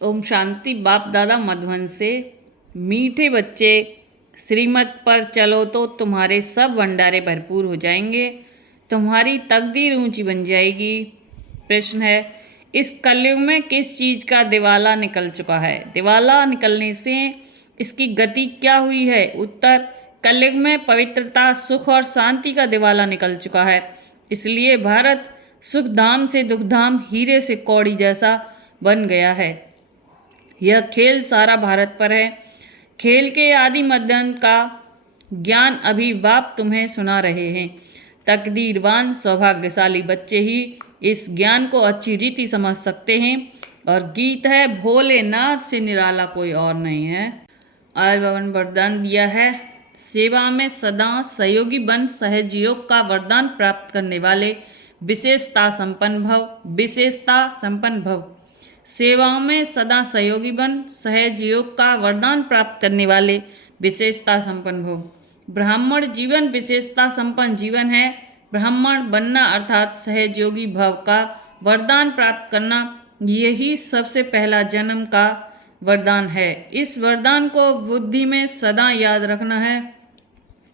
ओम शांति। बाप दादा मधुबन से। मीठे बच्चे, श्रीमत पर चलो तो तुम्हारे सब भंडारे भरपूर हो जाएंगे, तुम्हारी तकदीर ऊंची बन जाएगी। प्रश्न है, इस कलयुग में किस चीज़ का दिवाला निकल चुका है? दिवाला निकलने से इसकी गति क्या हुई है? उत्तर, कलयुग में पवित्रता, सुख और शांति का दिवाला निकल चुका है। इसलिए भारत सुखधाम से दुखधाम, हीरे से कौड़ी जैसा बन गया है। यह खेल सारा भारत पर है। खेल के आदि मध्यांत का ज्ञान अभी बाप तुम्हें सुना रहे हैं। तकदीरवान सौभाग्यशाली बच्चे ही इस ज्ञान को अच्छी रीति समझ सकते हैं। और गीत है, भोलेनाथ से निराला कोई और नहीं है। आज बाबा ने वरदान दिया है, सेवा में सदा सहयोगी बन, सहज योग का वरदान प्राप्त करने वाले विशेषता संपन्न भव। विशेषता संपन्न भव। सेवाओं में सदा सहयोगी बन, सहज योग का वरदान प्राप्त करने वाले विशेषता संपन्न भव। ब्राह्मण जीवन विशेषता संपन्न जीवन है। ब्राह्मण बनना अर्थात सहज योगी भव का वरदान प्राप्त करना, यही सबसे पहला जन्म का वरदान है। इस वरदान को बुद्धि में सदा याद रखना है।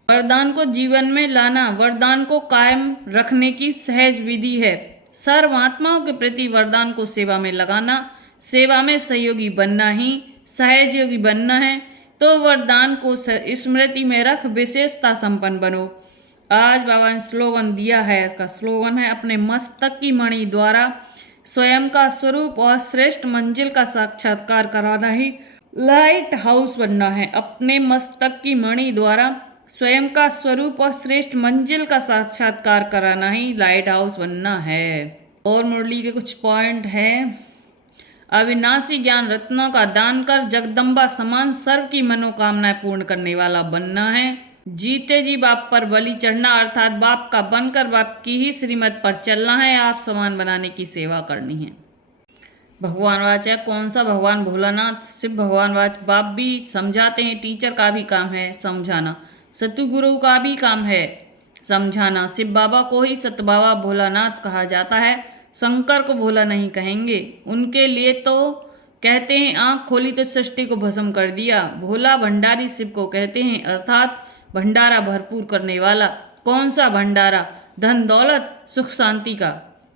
वरदान को जीवन में लाना वरदान को कायम रखने की सहज विधि है। सर्वात्माओं के प्रति वरदान को सेवा में लगाना, सेवा में सहयोगी बनना ही सहयोगी बनना है। तो वरदान को स्मृति में रख विशेषता संपन्न बनो। आज बाबा ने स्लोगन दिया है। इसका स्लोगन है, अपने मस्तक की मणि द्वारा स्वयं का स्वरूप और श्रेष्ठ मंजिल का साक्षात्कार कराना ही लाइट हाउस बनना है। अपने मस्तक की मणि द्वारा स्वयं का स्वरूप और श्रेष्ठ मंजिल का साक्षात्कार कराना ही लाइट हाउस बनना है। और मुरली के कुछ पॉइंट हैं। अविनाशी ज्ञान रत्नों का दान कर जगदम्बा समान सर्व की मनोकामनाएं पूर्ण करने वाला बनना है। जीते जी बाप पर बलि चढ़ना अर्थात बाप का बनकर बाप की ही श्रीमत पर चलना है। आप समान बनाने की सेवा करनी है। भगवान वाच है, कौन सा भगवान? भोलानाथ। शिव भगवान वाच, बाप भी समझाते हैं, टीचर का भी काम है समझाना, सतगुरु का भी काम है समझाना। शिव बाबा को ही सत बाबा भोलानाथ कहा जाता है। शंकर को भोला नहीं कहेंगे। उनके लिए तो कहते हैं आँख खोली तो सृष्टि को भस्म कर दिया। भोला भंडारी शिव को कहते हैं, अर्थात भंडारा भरपूर करने वाला। कौन सा भंडारा? धन दौलत सुख शांति का।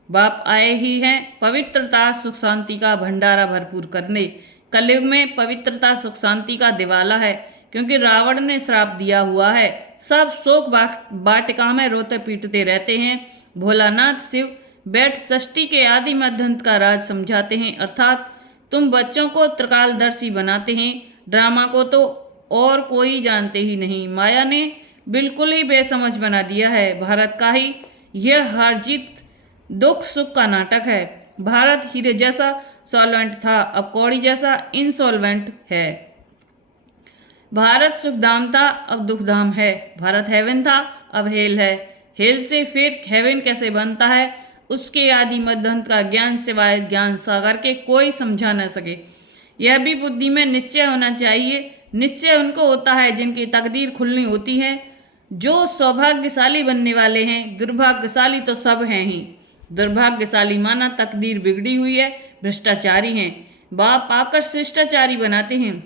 बाप आए ही हैं पवित्रता सुख शांति का भंडारा भरपूर करने। कलयुग में पवित्रता सुख शांति का दिवाला है, क्योंकि रावण ने श्राप दिया हुआ है। सब शोक वाटिका में रोते पीटते रहते हैं। भोलानाथ शिव बैठ सृष्टि के आदि मध्यंत का राज समझाते हैं, अर्थात तुम बच्चों को त्रिकालदर्शी बनाते हैं। ड्रामा को तो और कोई जानते ही नहीं। माया ने बिल्कुल ही बेसमझ बना दिया है। भारत का ही यह हार जीत दुख सुख का नाटक है। भारत हीरे जैसा सॉल्वेंट था, अब कौड़ी जैसा इंसॉल्वेंट है। भारत सुखधाम था, अब दुखधाम है। भारत हेवन था, अब हेल है। हेल से फिर हेवन कैसे बनता है, उसके आदि मध्यंत का ज्ञान सिवाय ज्ञान सागर के कोई समझा न सके। यह भी बुद्धि में निश्चय होना चाहिए। निश्चय उनको होता है जिनकी तकदीर खुलनी होती है, जो सौभाग्यशाली बनने वाले हैं। दुर्भाग्यशाली तो सब हैं ही। दुर्भाग्यशाली माना तकदीर बिगड़ी हुई है, भ्रष्टाचारी हैं। बाप आकर शिष्टाचारी बनाते हैं,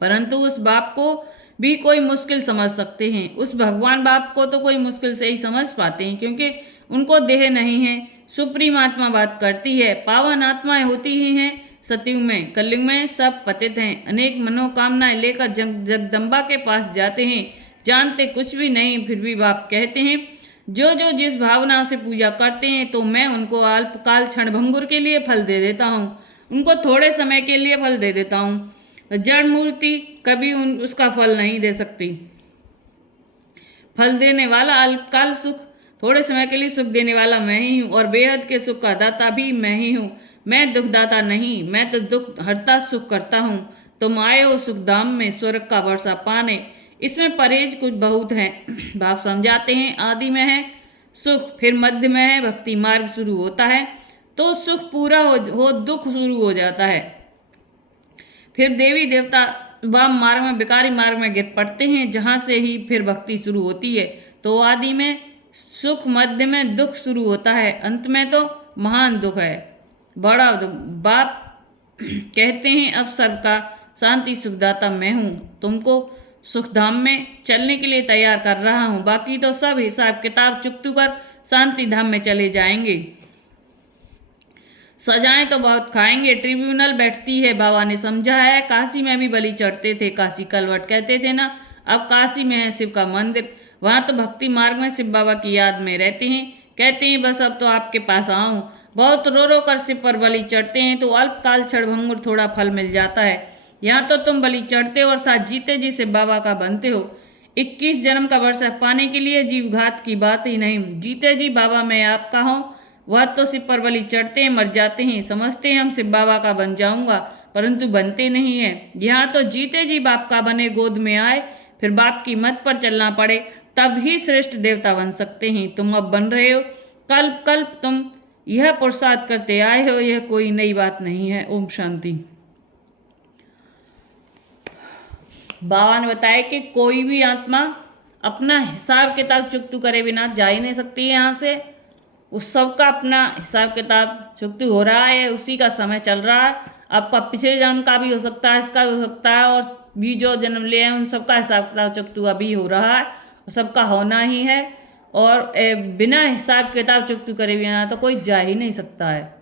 परंतु उस बाप को भी कोई मुश्किल समझ सकते हैं। उस भगवान बाप को तो कोई मुश्किल से ही समझ पाते हैं, क्योंकि उनको देह नहीं है। सुप्रीम आत्मा बात करती है। पावन आत्माएं होती ही हैं सतयुग में। कलयुग में सब पतित हैं। अनेक मनोकामनाएं लेकर जगदम्बा के पास जाते हैं। जानते कुछ भी नहीं, फिर भी बाप कहते हैं, जो जो जिस भावना से पूजा करते हैं तो मैं उनको अल्पकाल क्षणभंगुर के लिए फल दे देता हूँ। उनको थोड़े समय के लिए फल दे देता हूँ। जड़ मूर्ति कभी उसका फल नहीं दे सकती। फल देने वाला अल्पकाल सुख, थोड़े समय के लिए सुख देने वाला मैं ही हूँ, और बेहद के सुख का दाता भी मैं ही हूँ। मैं दुखदाता नहीं, मैं तो दुख हरता सुख करता हूँ। तुम आए हो सुखधाम में स्वर्ग का वर्षा पाने। इसमें परहेज कुछ बहुत है। बाप समझाते हैं, आदि में है सुख, फिर मध्य में है भक्ति मार्ग शुरू होता है तो सुख पूरा हो दुख शुरू हो जाता है। फिर देवी देवता वाम मार्ग में विकारी मार्ग में गिर पड़ते हैं, जहाँ से ही फिर भक्ति शुरू होती है। तो आदि में सुख, मध्य में दुख शुरू होता है, अंत में तो महान दुख है, बड़ा दुख। बाप कहते हैं अब सबका शांति सुखदाता मैं हूँ, तुमको सुखधाम में चलने के लिए तैयार कर रहा हूँ। बाकी तो सब हिसाब किताब चुकतू कर शांति धाम में चले जाएंगे। सजाएं तो बहुत खाएंगे, ट्रिब्यूनल बैठती है, बाबा ने समझा है। काशी में भी बलि चढ़ते थे, काशी कलवट कहते थे ना। अब काशी में है शिव का मंदिर, वहाँ तो भक्ति मार्ग में शिव बाबा की याद में रहते हैं। कहते हैं बस अब तो आपके पास आऊँ। बहुत रो रो कर शिव पर बलि चढ़ते हैं तो अल्पकाल क्षणभंगुर थोड़ा फल मिल जाता है। यहाँ तो तुम बलि चढ़ते हो अर्थात जीते जी शिव बाबा का बनते हो। 21 जन्म का वर्षा पाने के लिए जीवघात की बात ही नहीं, जीते जी बाबा मैं आपका हूँ। वह तो शिव पर बलि चढ़ते हैं, मर जाते हैं, समझते हैं हम शिव बाबा का बन जाऊंगा, परंतु बनते नहीं है। यहाँ तो जीते जी बाप का बने, गोद में आए, फिर बाप की मत पर चलना पड़े, तब ही श्रेष्ठ देवता बन सकते हैं। तुम अब बन रहे हो, कल्प कल्प तुम यह पुरुषार्थ करते आए हो, यह कोई नई बात नहीं है। ओम शांति। बाबा ने बताया कि कोई भी आत्मा अपना हिसाब किताब चुकतू करे बिना जा ही नहीं सकती है यहाँ से। उस सब का अपना हिसाब किताब चुकतू हो रहा है, उसी का समय चल रहा है। आपका पिछले जन्म का भी हो सकता है, इसका भी हो सकता है, और भी जो जन्म लिए हैं उन सबका हिसाब किताब चुकतू अभी हो रहा है, सबका होना ही है। और बिना हिसाब किताब चुकतू करे बिना तो कोई जा ही नहीं सकता है,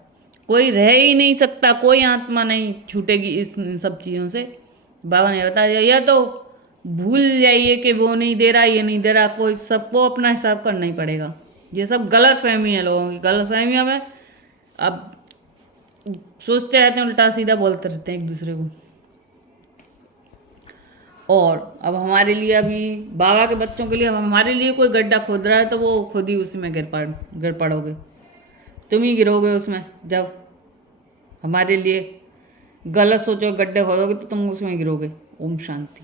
कोई रह ही नहीं सकता, कोई आत्मा नहीं छूटेगी इन सब चीज़ों से। बाबा ने बताया यह तो भूल जाइए कि वो नहीं दे रहा, ये नहीं दे रहा, कोई सबको अपना हिसाब करना ही पड़ेगा। ये सब गलत फहमी है लोगों की, गलत फहमियाँ में अब सोचते रहते हैं, उल्टा सीधा बोलते रहते हैं एक दूसरे को। और अब हमारे लिए, अभी बाबा के बच्चों के लिए, अब हमारे लिए कोई गड्ढा खोद रहा है तो वो खुद ही उसी में गिर पड़ोगे, तुम ही गिरोगे उसमें। जब हमारे लिए गलत सोचो, गड्ढे खोदोगे तो तुम उसमें गिरोगे। ओम शांति।